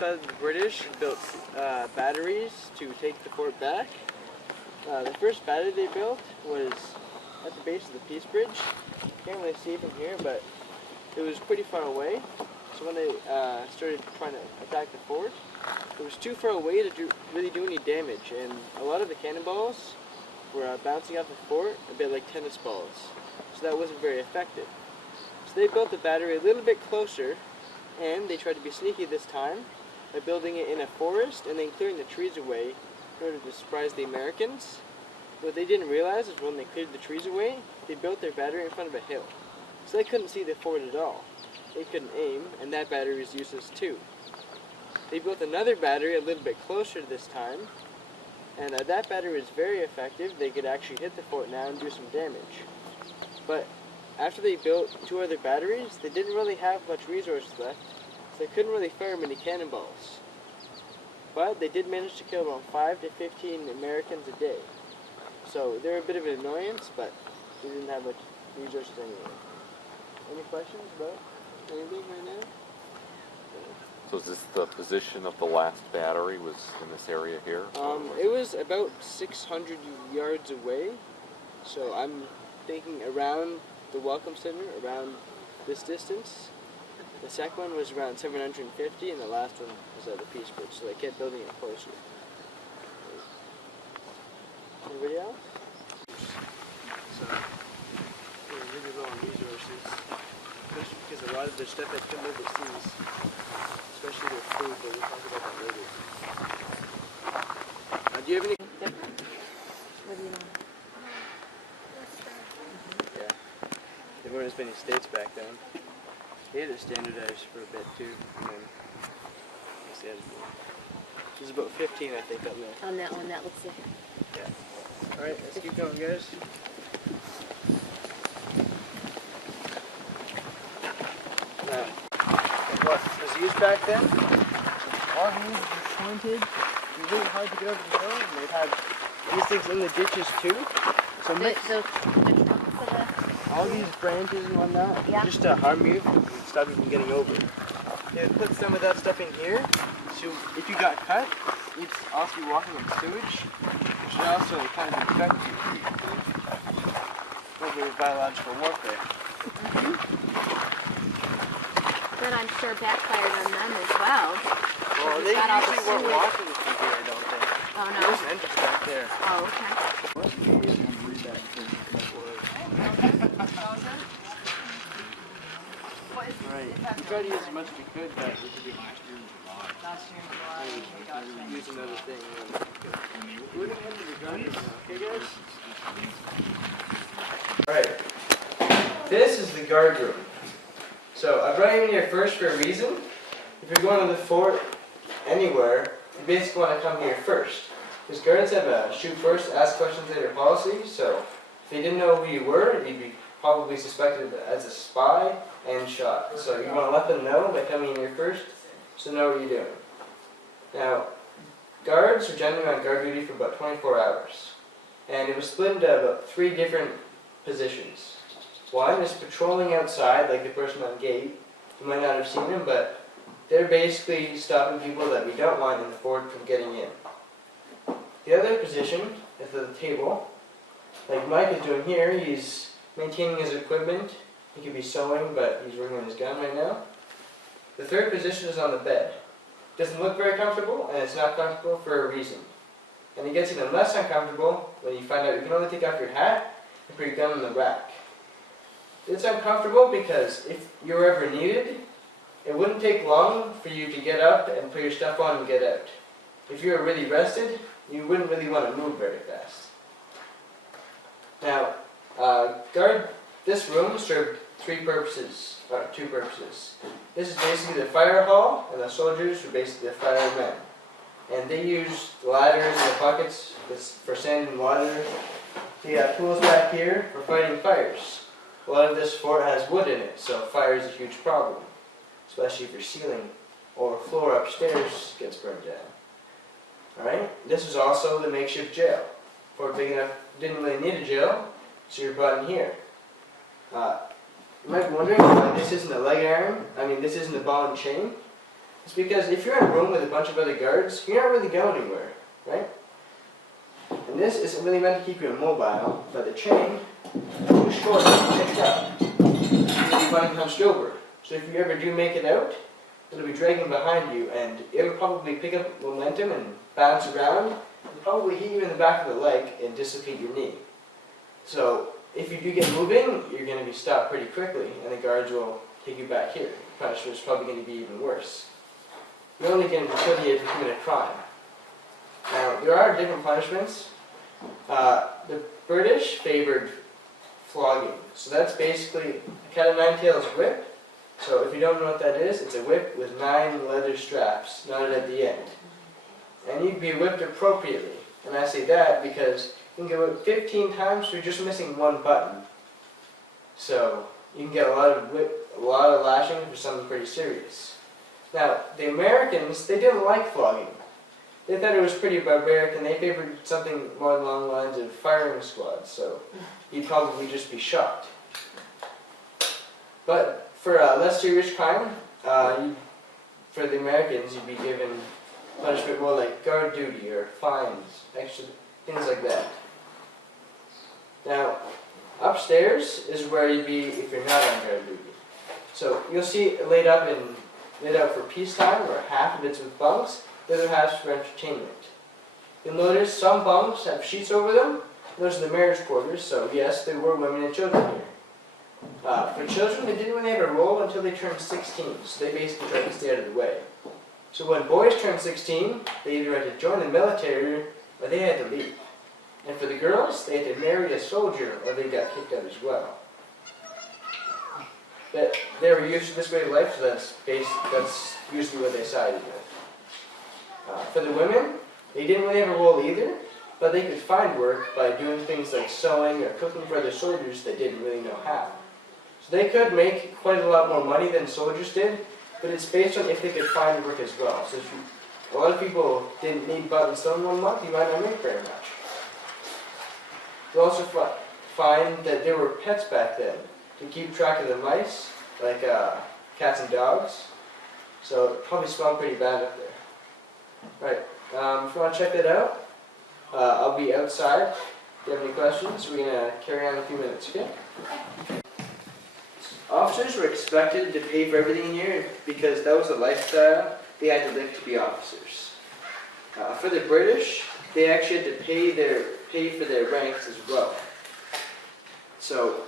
The British built batteries to take the fort back. The first battery they built was at the base of the Peace Bridge. Can't really see it from here, but it was pretty far away. So when they started trying to attack the fort, it was too far away to really do any damage, and a lot of the cannonballs were bouncing off the fort a bit like tennis balls, so that wasn't very effective. So they built the battery a little bit closer, and they tried to be sneaky this time by building it in a forest and then clearing the trees away in order to surprise the Americans. What they didn't realize is when they cleared the trees away, they built their battery in front of a hill, so they couldn't see the fort at all. They couldn't aim, and that battery was useless too. They built another battery a little bit closer this time, and that battery was very effective. They could actually hit the fort now and do some damage. But after they built two other batteries, they didn't really have much resources left, so they couldn't really fire many cannonballs. But they did manage to kill about 5 to 15 Americans a day. So they're a bit of an annoyance, but they didn't have much resources anyway. Any questions about anything right now? So is this the position of the last battery was in this area here? It was about 600 yards away, so I'm thinking around the Welcome Center, around this distance. The second one was around 750, and the last one was at the Peace Bridge, so they kept building it closer. Anybody else? So, we're really low on resources, especially because a lot of their stuff had come overseas, especially their food, but we'll talk about that later. Do you have any? What do you know? Yeah. There weren't as many states back then. They had to standardize for a bit too, and then I guess they had to do. There's about 15, I think, up there. On that one, that looks like. Yeah. Alright, let's keep going, guys. Now, what was used back then? All these were pointed. It was really hard to get over the hill, and they've had these things in the ditches too. So The trunk for the... all these branches and whatnot, Yeah. just to harm you and stop you from getting over. They would put some of that stuff in here, so if you got cut, you'd also be walking in sewage, which would also kind of infect you. Over biological warfare. Then I'm sure backfired on them as well. Well, they got all the usually weren't sewage. walking through here, I don't think. Oh, no? There's an entrance back there. Oh, okay. Right. We tried to use as much as we could, but we could use another thing. We're going to head to the garden now, okay guys? Alright. This is the guard room. So I brought you in here first for a reason. If you're going to the fort anywhere, you basically want to come here first. Because guards have a shoot first, ask questions later policy, so if they didn't know who you were, you'd be probably suspected as a spy and shot. So you want to let them know by coming in here first, so know what you're doing. Now, guards are generally on guard duty for about 24 hours. And it was split into about 3 different positions. One is patrolling outside, like the person on gate. You might not have seen them, but they're basically stopping people that we don't want in the fort from getting in. The other position is at the table. Like Mike is doing here, he's maintaining his equipment. He could be sewing, but he's working on his gun right now. The third position is on the bed. Doesn't look very comfortable, and it's not comfortable for a reason. And it gets even less uncomfortable when you find out you can only take off your hat and put your gun in the rack. It's uncomfortable because if you were ever needed, it wouldn't take long for you to get up and put your stuff on and get out. If you were really rested, you wouldn't really want to move very fast. Now, this room served 2 purposes. This is basically the fire hall, and the soldiers were basically the firemen. And they used ladders and the buckets for sand and water. They got tools back here for fighting fires. A lot of this fort has wood in it, so fire is a huge problem, especially if your ceiling or floor upstairs gets burned down. Alright, this is also the makeshift jail. Fort big enough, didn't really need a jail, so you're brought in here. You might be wondering why this isn't a leg iron, this isn't a ball and chain. It's because if you're in a room with a bunch of other guards, you're not really going anywhere, right? And this isn't really meant to keep you immobile, but the chain is too short to pick up. You'll be running hunched over. So if you ever do make it out, it'll be dragging behind you, and it'll probably pick up momentum and bounce around, and probably hit you in the back of the leg and dislocate your knee. So if you do get moving, you're going to be stopped pretty quickly, and the guards will take you back here. The punishment is probably going to be even worse. You're only going to be killed if you commit a crime. Now, there are different punishments. The British favored flogging. So that's basically a cat o' nine tails whip. So if you don't know what that is, it's a whip with 9 leather straps knotted at the end. And you'd be whipped appropriately. And I say that because you can get whipped 15 times for just missing one button. So you can get a lot of lashing for something pretty serious. Now, the Americans, they didn't like flogging. They thought it was pretty barbaric, and they favored something more along the lines of firing squads, so you'd probably just be shot. But for a less serious crime, for the Americans, you'd be given punishment more like guard duty or fines, extra things like that. Now, upstairs is where you'd be if you're not on guard duty. So you'll see it laid out for peacetime, where half of it's with bunks, the other half's for entertainment. You'll notice some bunks have sheets over them. Those are the marriage quarters, so yes, there were women and children here. For children, they didn't really have a role until they turned 16, so they basically tried to stay out of the way. So when boys turned 16, they either had to join the military or they had to leave. And for the girls, they had to marry a soldier or they got kicked out as well. But they were used to this way of life, so that's usually what they sided with. For the women, they didn't really have a role either, but they could find work by doing things like sewing or cooking for other soldiers that didn't really know how. So they could make quite a lot more money than soldiers did, but it's based on if they could find work as well. So if a lot of people didn't need butt and sewn 1 month, you might not make very much. You'll also find that there were pets back then to keep track of the mice, like cats and dogs. So it probably smelled pretty bad up there. Right, if you want to check that out, I'll be outside. If you have any questions, we're going to carry on in a few minutes, okay? Officers were expected to pay for everything in here because that was the lifestyle they had to live to be officers. For the British, they actually had to pay for their ranks as well. So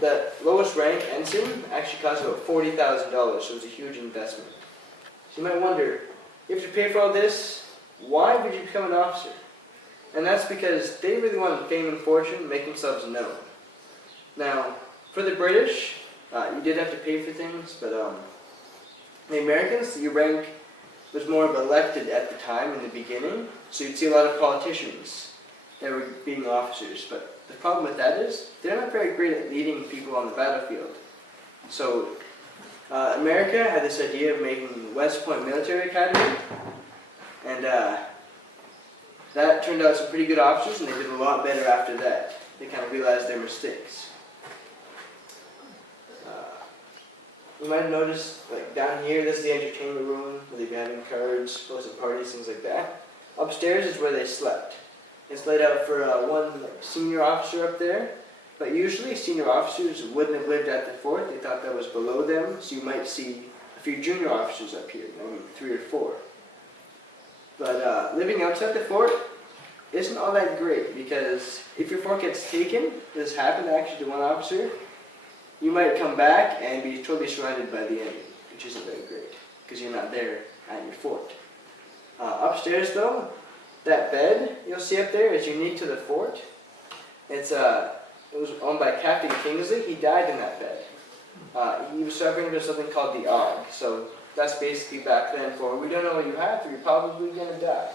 the lowest rank, ensign, actually cost about $40,000, so it was a huge investment. So you might wonder, if you have to pay for all this, why would you become an officer? And that's because they really wanted fame and fortune, make themselves known. Now, for the British, you did have to pay for things, but the Americans, your rank was more of elected at the time in the beginning, so you'd see a lot of politicians that were being officers. But the problem with that is, they're not very great at leading people on the battlefield. So America had this idea of making West Point Military Academy, and that turned out some pretty good officers, and they did a lot better after that. They kind of realized their mistakes. You might have noticed, like down here, this is the entertainment room, where they'd be having cards, hosting parties, things like that. Upstairs is where they slept. It's laid out for one senior officer up there. But usually senior officers wouldn't have lived at the fort. They thought that was below them, so you might see a few junior officers up here, 3 or 4. But living outside the fort isn't all that great, because if your fort gets taken, this happened actually to one officer, you might come back and be totally surrounded by the enemy, which isn't very great, because you're not there at your fort. Upstairs though, that bed you'll see up there is unique to the fort. It was owned by Captain Kingsley. He died in that bed. He was suffering with something called the ague. So that's basically back then for, we don't know what you have, you're probably going to die.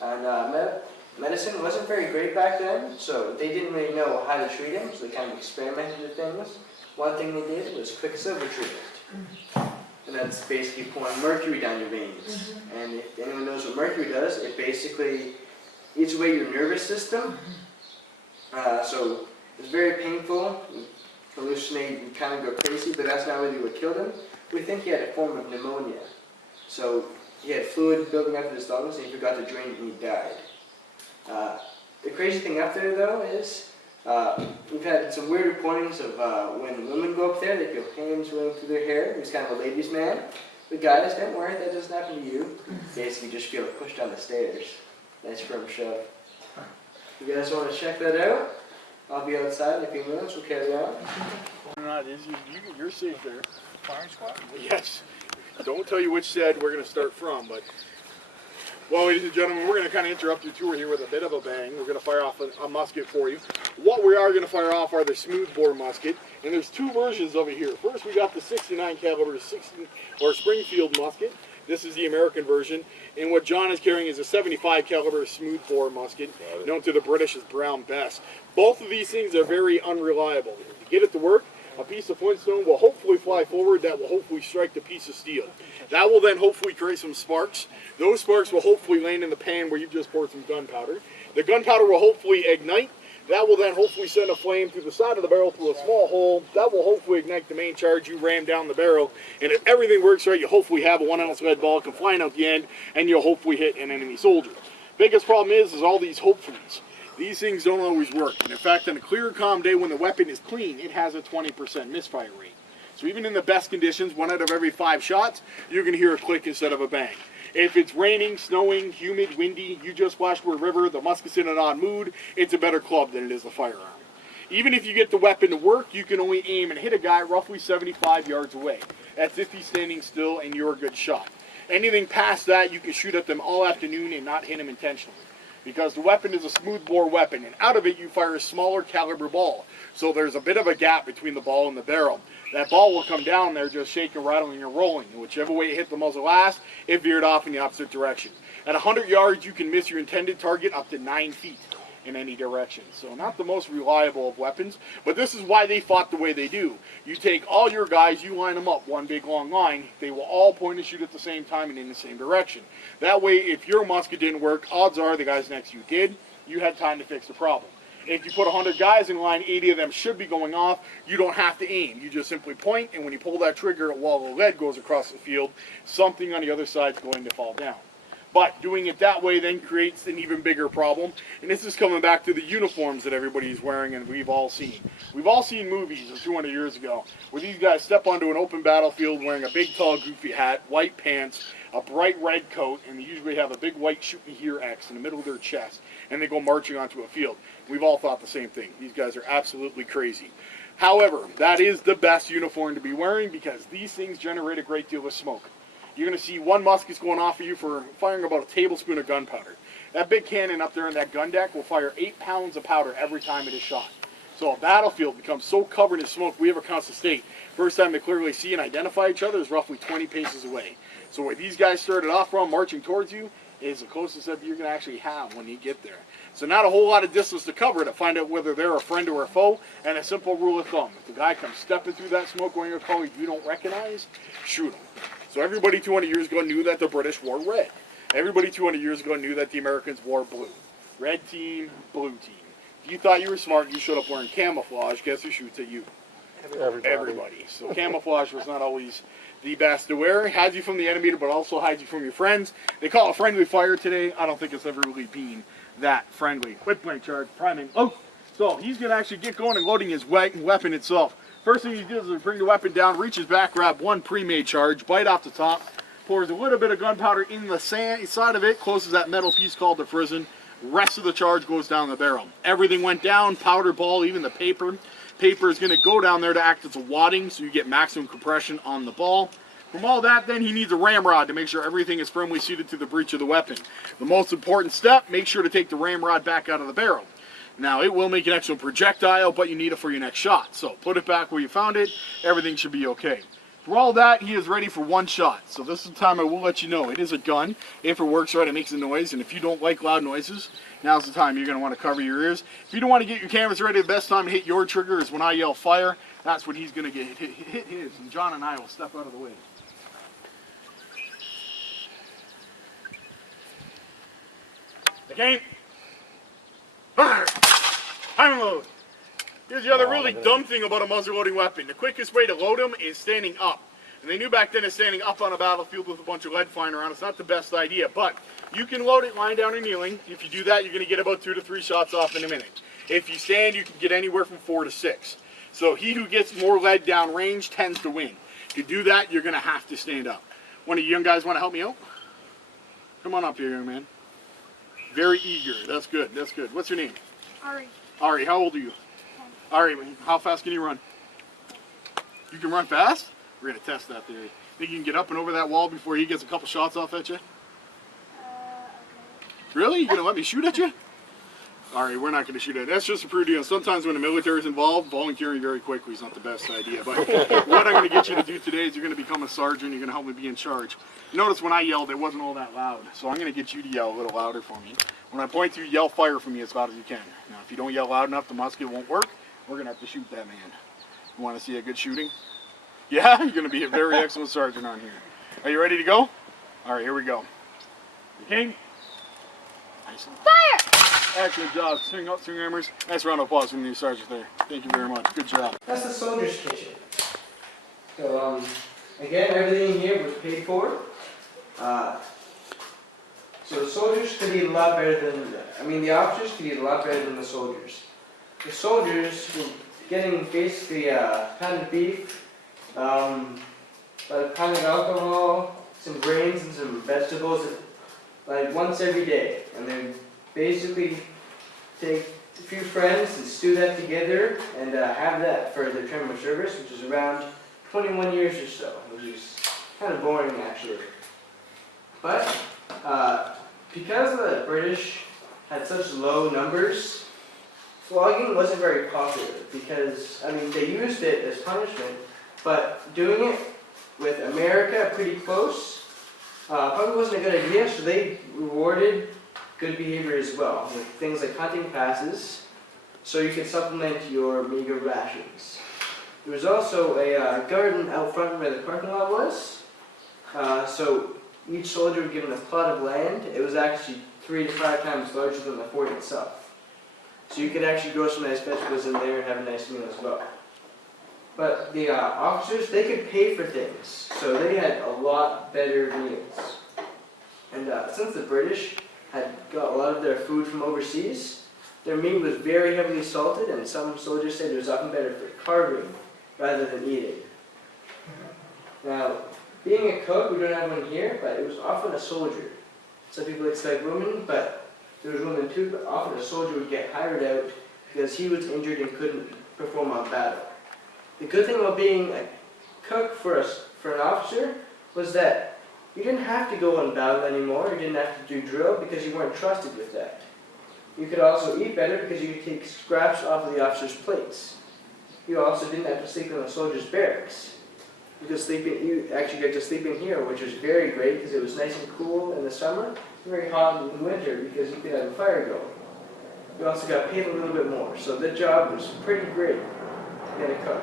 And medicine wasn't very great back then, so they didn't really know how to treat him, so they kind of experimented with things. One thing they did was quicksilver treatment. And that's basically pouring mercury down your veins. And if anyone knows what mercury does, it basically eats away your nervous system. So it's very painful, you hallucinate, you kind of go crazy, but that's not really what killed him. We think he had a form of pneumonia. So he had fluid building up in his lungs and he forgot to drain it and he died. The crazy thing up there though is we've had some weird reportings of when women go up there, they feel hands running through their hair. He's kind of a ladies' man. But guys, don't worry, that doesn't happen to you. Basically, just feel it pushed down the stairs. Nice firm shove. You guys want to check that out? I'll be outside in a few minutes. We'll carry on. You're safe there. Firing squad? Yes. I won't tell you which side we're going to start from, but... Well, ladies and gentlemen, we're going to kind of interrupt your tour here with a bit of a bang. We're going to fire off a musket for you. What we are going to fire off are the smoothbore musket, and there's two versions of it here. First, we got the 69 caliber Springfield musket. This is the American version, and what John is carrying is a 75 caliber smoothbore musket, known to the British as Brown Bess. Both of these things are very unreliable. To get it to work, a piece of flintstone will hopefully fly forward. That will hopefully strike the piece of steel. That will then hopefully create some sparks. Those sparks will hopefully land in the pan where you've just poured some gunpowder. The gunpowder will hopefully ignite. That will then hopefully send a flame through the side of the barrel through a small hole. That will hopefully ignite the main charge. You ram down the barrel. And if everything works right, you hopefully have a 1 ounce lead ball come flying out the end, and you'll hopefully hit an enemy soldier. Biggest problem is all these hopefuls. These things don't always work. And in fact, on a clear, calm day when the weapon is clean, it has a 20% misfire rate. So even in the best conditions, 1 out of every 5 shots, you're going to hear a click instead of a bang. If it's raining, snowing, humid, windy, you just splashed through a river, the musket's in an odd mood, it's a better club than it is a firearm. Even if you get the weapon to work, you can only aim and hit a guy roughly 75 yards away. That's if he's standing still and you're a good shot. Anything past that, you can shoot at them all afternoon and not hit them intentionally. Because the weapon is a smoothbore weapon, and out of it you fire a smaller caliber ball. So there's a bit of a gap between the ball and the barrel. That ball will come down there just shaking, rattling, and rolling. And whichever way it hit the muzzle last, it veered off in the opposite direction. At 100 yards, you can miss your intended target up to 9 feet in any direction. So not the most reliable of weapons, but this is why they fought the way they do. You take all your guys, you line them up, one big long line, they will all point and shoot at the same time and in the same direction. That way, if your musket didn't work, odds are the guys next to you did. You had time to fix the problem. If you put 100 guys in line, 80 of them should be going off. You don't have to aim. You just simply point, and when you pull that trigger while the lead goes across the field, something on the other side is going to fall down. But doing it that way then creates an even bigger problem. And this is coming back to the uniforms that everybody's wearing and we've all seen. We've all seen movies of 200 years ago where these guys step onto an open battlefield wearing a big, tall, goofy hat, white pants, a bright red coat, and they usually have a big white shoot me here X in the middle of their chest. And they go marching onto a field. We've all thought the same thing. These guys are absolutely crazy. However, that is the best uniform to be wearing because these things generate a great deal of smoke. You're going to see one musket's going off of you for firing about a tablespoon of gunpowder. That big cannon up there in that gun deck will fire 8 pounds of powder every time it is shot. So a battlefield becomes so covered in smoke, we have a constant state. First time to clearly see and identify each other is roughly 20 paces away. So where these guys started off from, marching towards you, is the closest that you're going to actually have when you get there. So not a whole lot of distance to cover to find out whether they're a friend or a foe, and a simple rule of thumb. If the guy comes stepping through that smoke wearing a color you don't recognize, shoot him. So everybody 200 years ago knew that the British wore red. Everybody 200 years ago knew that the Americans wore blue. Red team, blue team. If you thought you were smart, you showed up wearing camouflage, guess who shoots at you? Everybody. So camouflage was not always the best to wear. It hides you from the enemy, but also hides you from your friends. They call it friendly fire today. I don't think it's ever really been that friendly. Whip blank charge, priming. Oh, so he's going to actually get going and loading his weapon itself. First thing he does is bring the weapon down, reaches back, grab one pre-made charge, bite off the top, pours a little bit of gunpowder in the side of it, closes that metal piece called the frizzen. Rest of the charge goes down the barrel. Everything went down, powder ball, even the paper. Paper is going to go down there to act as a wadding, so you get maximum compression on the ball. From all that, then, he needs a ramrod to make sure everything is firmly seated to the breech of the weapon. The most important step, make sure to take the ramrod back out of the barrel. Now, it will make an excellent projectile, but you need it for your next shot. So, put it back where you found it. Everything should be okay. For all that, he is ready for one shot. So this is the time I will let you know. It is a gun. If it works right, it makes a noise. And if you don't like loud noises, now's the time you're going to want to cover your ears. If you don't want to get your cameras ready, the best time to hit your trigger is when I yell fire. That's when he's going to hit his. And John and I will step out of the way. The game. Fire. Time and load. Here's the other really dumb thing about a muzzle loading weapon. The quickest way to load them is standing up. And they knew back then that standing up on a battlefield with a bunch of lead flying around is not the best idea, but you can load it lying down or kneeling. If you do that, you're going to get about 2 to 3 shots off in a minute. If you stand, you can get anywhere from 4 to 6. So he who gets more lead down range tends to win. To do that, you're going to have to stand up. One of you young guys want to help me out? Come on up here, young man. Very eager. That's good. That's good. What's your name? Ari. Ari, how old are you? 10. Ari, how fast can you run? You can run fast? We're going to test that theory. Think you can get up and over that wall before he gets a couple shots off at you? Okay. Really? You going to let me shoot at you? Alright, we're not going to shoot at you. That's just a Purdue. Sometimes when the military is involved, volunteering very quickly is not the best idea. But what I'm going to get you to do today is you're going to become a sergeant. You're going to help me be in charge. Notice when I yelled, it wasn't all that loud. So I'm going to get you to yell a little louder for me. When I point to you, yell fire for me as loud as you can. Now, if you don't yell loud enough, the musket won't work. We're going to have to shoot that man. You want to see a good shooting? Yeah? You're going to be a very excellent sergeant on here. Are you ready to go? Alright, here we go. You king? Nice. Fire! Excellent job. Swing up, swing hammers. Nice round of applause from the new sergeant there. Thank you very much. Good job. That's the soldier's kitchen. So, again, everything here was paid for. So the soldiers could eat a lot better than, the officers could eat a lot better than the soldiers. The soldiers were getting basically a pound of beef, about a pound of alcohol, some grains and some vegetables, like once every day. And they basically take a few friends and stew that together and have that for their term of service, which is around 21 years or so, which is kind of boring actually. But because the British had such low numbers, flogging wasn't very popular because, they used it as punishment, but doing it with America pretty close probably wasn't a good idea, so they rewarded good behavior as well, with things like hunting passes, so you could supplement your meager rations. There was also a garden out front where the parking lot was, so each soldier was given a plot of land. It was actually 3 to 5 times larger than the fort itself. So you could actually grow some nice vegetables in there and have a nice meal as well. But the officers, they could pay for things, so they had a lot better meals. And since the British had got a lot of their food from overseas, their meat was very heavily salted, and some soldiers said it was often better for carving rather than eating. Now, being a cook, we don't have one here, but it was often a soldier. Some people expect women, but there was women too, but often a soldier would get hired out because he was injured and couldn't perform on battle. The good thing about being a cook for an officer was that you didn't have to go on battle anymore, you didn't have to do drill because you weren't trusted with that. You could also eat better because you could take scraps off of the officers' plates. You also didn't have to sleep in the soldiers' barracks. You actually get to sleep in here, which was very great because it was nice and cool in the summer, very hot in the winter because you could have a fire going. You also got paid a little bit more, so the job was pretty great being a cook.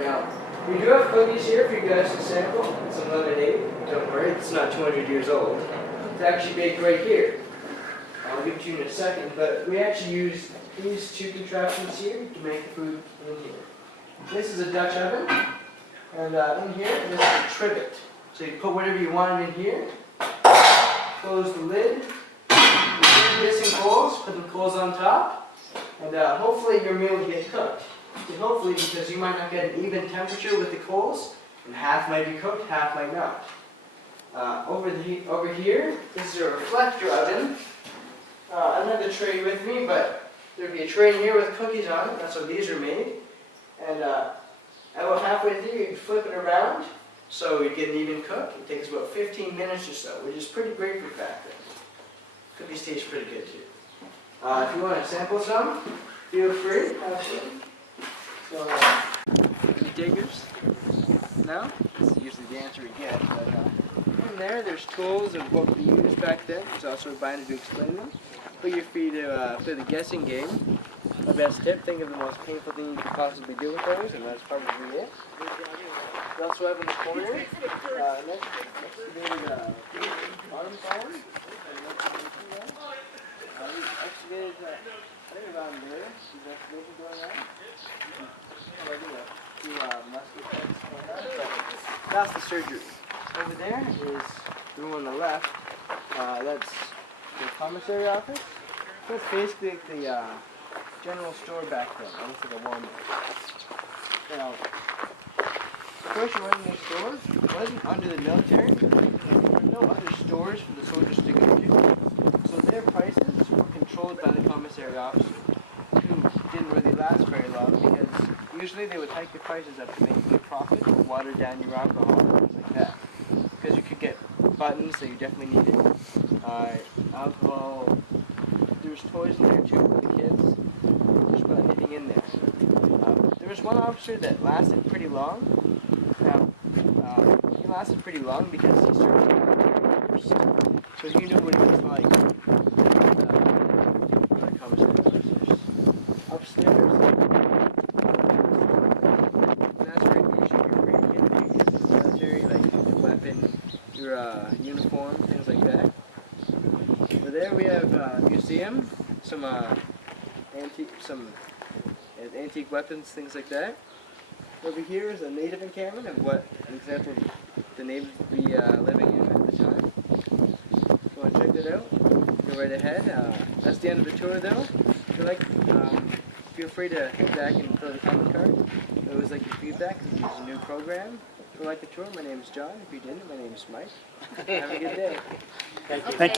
Now, we do have cookies here for you guys to sample. It's a lemonade. Don't worry, it's not 200 years old. It's actually baked right here. I'll give it to you in a second, but we actually use these 2 contraptions here to make the food in here. This is a Dutch oven. And in here, this is a trivet. So you put whatever you want in here, close the lid, missing coals, put the coals on top, and hopefully your meal will get cooked. And hopefully, because you might not get an even temperature with the coals, and half might be cooked, half might not. Over here, this is a reflector oven. I don't have the tray with me, but there'd be a tray in here with cookies on it. That's how these are made. And about halfway through, you can flip it around, so you get an even cook. It takes about 15 minutes or so, which is pretty great for back then. Cookies taste pretty good too. If you want to sample some, feel free. Have some. So, any takers? No? That's usually the answer we get. But in there's tools of what we used back then. There's also a binder to explain them. But you're free to play the guessing game. My best tip, think of the most painful thing you could possibly do with those, and that's probably it. We also have in the corner, next to the bottom phone, and excavated, I think around there, there's an excavation going on. You can see musket pits going on, but That's the surgery. Over there is the room on the left. That's the commissary office. That's basically like the general store back then. It looks like a Walmart. Now, the person running these stores wasn't under the military. There were no other stores for the soldiers to go to. So their prices were controlled by the commissary officer, who didn't really last very long because usually they would hike the prices up to make a good profit, water down your alcohol, things like that. Because you could get buttons that you definitely needed, alcohol. There was toys in there too for the kids. Just about anything in there. There was one officer that lasted pretty long. Now, he lasted pretty long because he served in the military first. So he knew what it was like. The commissary officers. Upstairs. And that's where you should be pretty good in the military, like your weapon, your uniform, things like that. So there we have a museum, some antique weapons, things like that. Over here is a native encampment of what exactly the natives would be living in at the time. If you want to check that out, go right ahead. That's the end of the tour though. If you like, feel free to head back and fill out the comment card. I always like your feedback because this is a new program. If you like the tour, my name is John. If you didn't, my name is Mike. Have a good day. Okay.